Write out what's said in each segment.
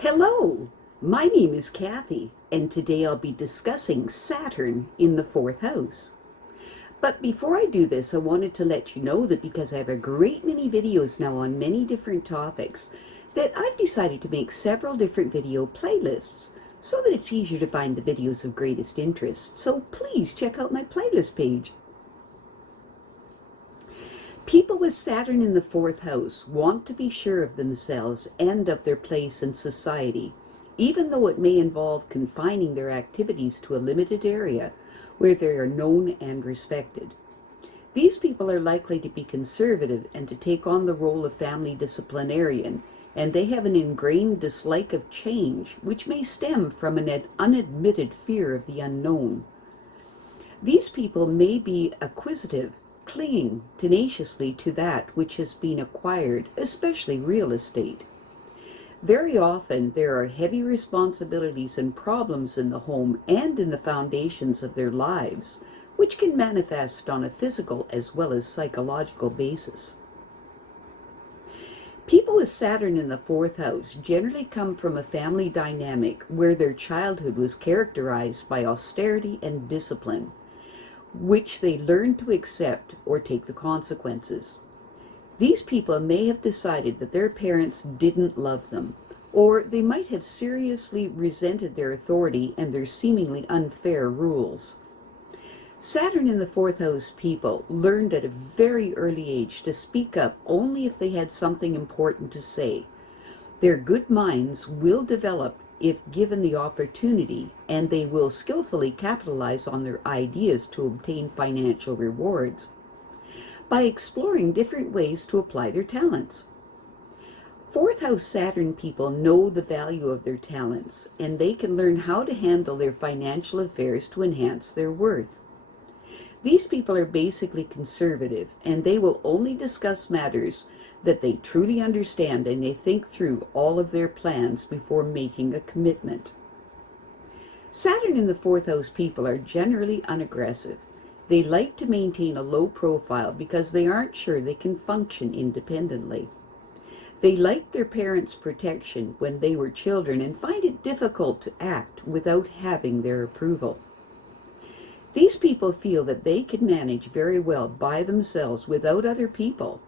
Hello, my name is Kathy, and today I'll be discussing Saturn in the fourth house. But before I do this, I wanted to let you know that because I have a great many videos now on many different topics, that I've decided to make several different video playlists so that it's easier to find the videos of greatest interest. So please check out my playlist page. People with Saturn in the fourth house want to be sure of themselves and of their place in society, even though it may involve confining their activities to a limited area where they are known and respected. These people are likely to be conservative and to take on the role of family disciplinarian, and they have an ingrained dislike of change, which may stem from an unadmitted fear of the unknown. These people may be acquisitive, clinging tenaciously to that which has been acquired, especially real estate. Very often there are heavy responsibilities and problems in the home and in the foundations of their lives, which can manifest on a physical as well as psychological basis. People with Saturn in the fourth house generally come from a family dynamic where their childhood was characterized by austerity and discipline, which they learn to accept or take the consequences. These people may have decided that their parents didn't love them, or they might have seriously resented their authority and their seemingly unfair rules. Saturn in the fourth house people learned at a very early age to speak up only if they had something important to say. Their good minds will develop if given the opportunity, and they will skillfully capitalize on their ideas to obtain financial rewards by exploring different ways to apply their talents. Fourth house Saturn people know the value of their talents, and they can learn how to handle their financial affairs to enhance their worth. These people are basically conservative, and they will only discuss matters that they truly understand, and they think through all of their plans before making a commitment. Saturn in the fourth house people are generally unaggressive. They like to maintain a low profile because they aren't sure they can function independently. They liked their parents' protection when they were children and find it difficult to act without having their approval. These people feel that they can manage very well by themselves without other people.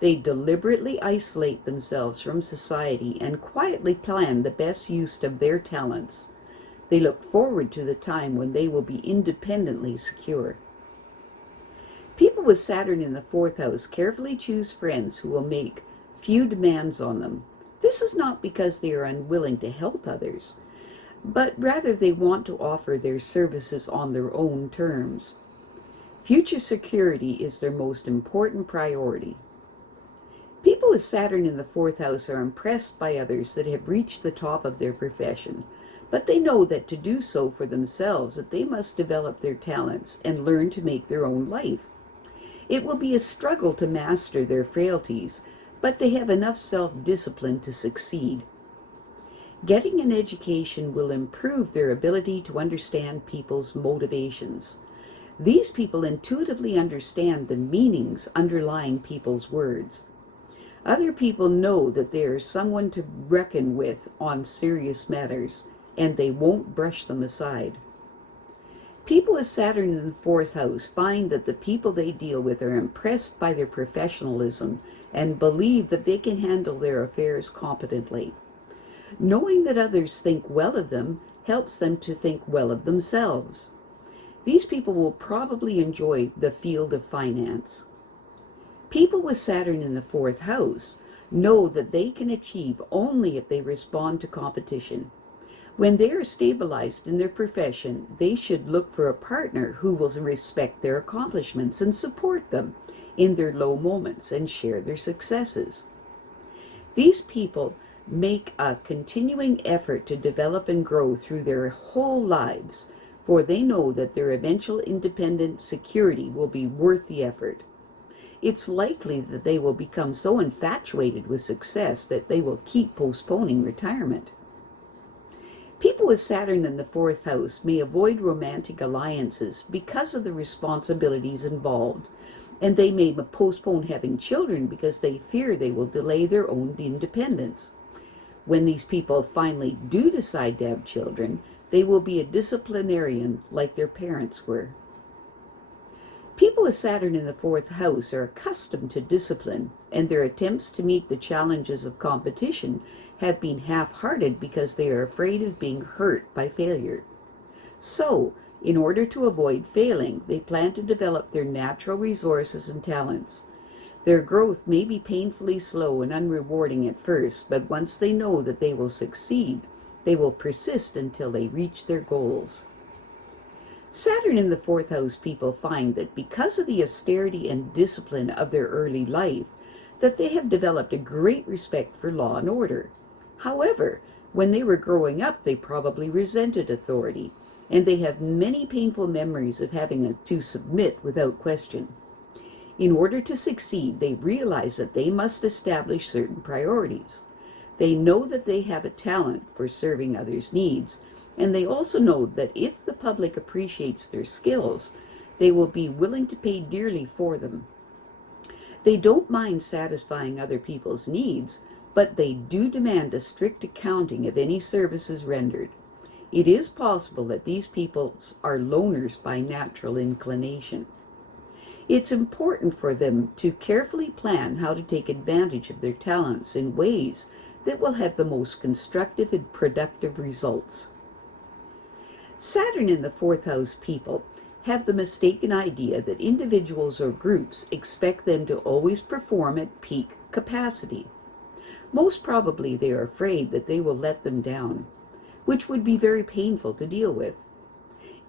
They deliberately isolate themselves from society and quietly plan the best use of their talents. They look forward to the time when they will be independently secure. People with Saturn in the fourth house carefully choose friends who will make few demands on them. This is not because they are unwilling to help others, but rather they want to offer their services on their own terms. Future security is their most important priority. People with Saturn in the fourth house are impressed by others that have reached the top of their profession, but they know that to do so for themselves, that they must develop their talents and learn to make their own life. It will be a struggle to master their frailties, but they have enough self-discipline to succeed. Getting an education will improve their ability to understand people's motivations. These people intuitively understand the meanings underlying people's words. Other people know that they are someone to reckon with on serious matters, and they won't brush them aside. People with Saturn in the fourth house find that the people they deal with are impressed by their professionalism and believe that they can handle their affairs competently. Knowing that others think well of them helps them to think well of themselves. These people will probably enjoy the field of finance. People with Saturn in the fourth house know that they can achieve only if they respond to competition. When they are stabilized in their profession, they should look for a partner who will respect their accomplishments and support them in their low moments and share their successes. These people make a continuing effort to develop and grow through their whole lives, for they know that their eventual independent security will be worth the effort. It's likely that they will become so infatuated with success that they will keep postponing retirement. People with Saturn in the fourth house may avoid romantic alliances because of the responsibilities involved, and they may postpone having children because they fear they will delay their own independence. When these people finally do decide to have children, they will be a disciplinarian like their parents were. People with Saturn in the fourth house are accustomed to discipline, and their attempts to meet the challenges of competition have been half-hearted because they are afraid of being hurt by failure. So, in order to avoid failing, they plan to develop their natural resources and talents. Their growth may be painfully slow and unrewarding at first, but once they know that they will succeed, they will persist until they reach their goals. Saturn in the fourth house people find that because of the austerity and discipline of their early life, that they have developed a great respect for law and order. However, when they were growing up, they probably resented authority, and they have many painful memories of having to submit without question. In order to succeed, they realize that they must establish certain priorities. They know that they have a talent for serving others' needs, and they also know that if the public appreciates their skills, they will be willing to pay dearly for them. They don't mind satisfying other people's needs, but they do demand a strict accounting of any services rendered. It is possible that these people are loners by natural inclination. It's important for them to carefully plan how to take advantage of their talents in ways that will have the most constructive and productive results. Saturn in the fourth house people have the mistaken idea that individuals or groups expect them to always perform at peak capacity. Most probably they are afraid that they will let them down, which would be very painful to deal with.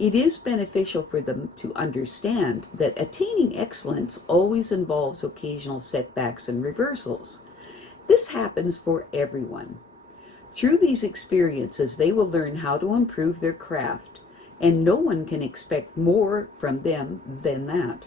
It is beneficial for them to understand that attaining excellence always involves occasional setbacks and reversals. This happens for everyone. Through these experiences, they will learn how to improve their craft, and no one can expect more from them than that.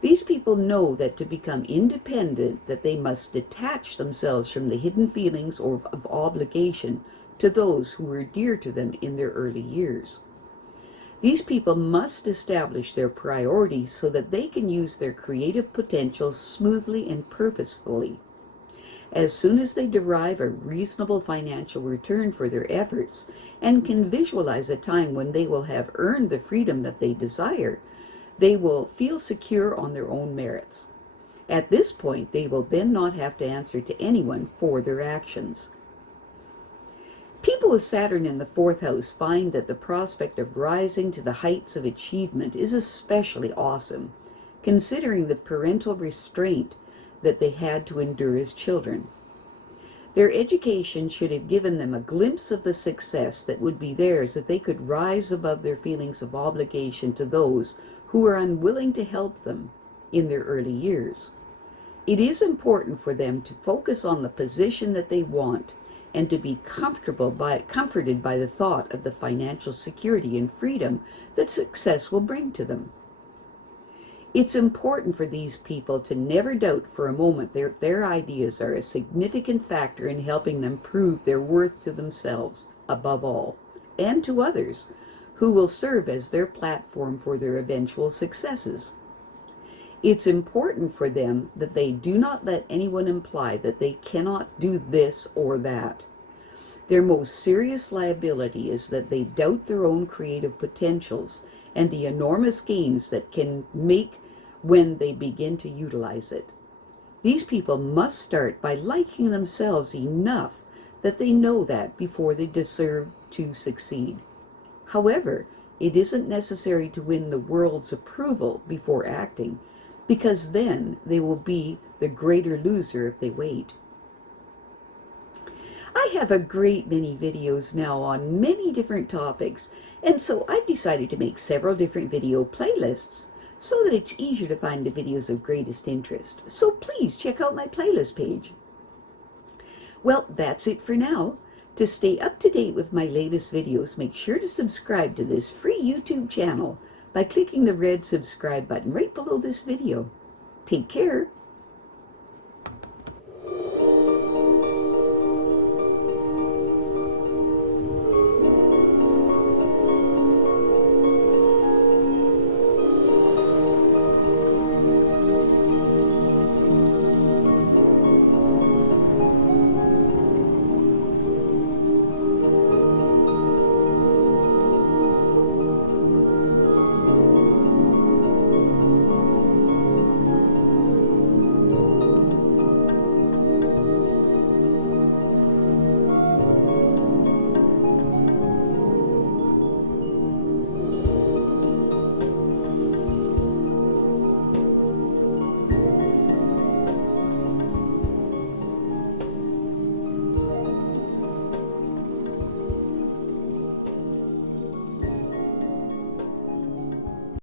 These people know that to become independent, that they must detach themselves from the hidden feelings of obligation to those who were dear to them in their early years. These people must establish their priorities so that they can use their creative potential smoothly and purposefully. As soon as they derive a reasonable financial return for their efforts and can visualize a time when they will have earned the freedom that they desire, they will feel secure on their own merits. At this point, they will then not have to answer to anyone for their actions. People with Saturn in the fourth house find that the prospect of rising to the heights of achievement is especially awesome, considering the parental restraint that they had to endure as children. Their education should have given them a glimpse of the success that would be theirs if they could rise above their feelings of obligation to those who were unwilling to help them in their early years. It is important for them to focus on the position that they want and to be comforted by the thought of the financial security and freedom that success will bring to them. It's important for these people to never doubt for a moment their ideas are a significant factor in helping them prove their worth to themselves, above all, and to others, who will serve as their platform for their eventual successes. It's important for them that they do not let anyone imply that they cannot do this or that. Their most serious liability is that they doubt their own creative potentials and the enormous gains that can make when they begin to utilize it. These people must start by liking themselves enough that they know that before they deserve to succeed. However, it isn't necessary to win the world's approval before acting, because then they will be the greater loser if they wait. I have a great many videos now on many different topics, and so I've decided to make several different video playlists so that it's easier to find the videos of greatest interest. So please check out my playlist page. Well, that's it for now. To stay up to date with my latest videos, make sure to subscribe to this free YouTube channel by clicking the red subscribe button right below this video. Take care.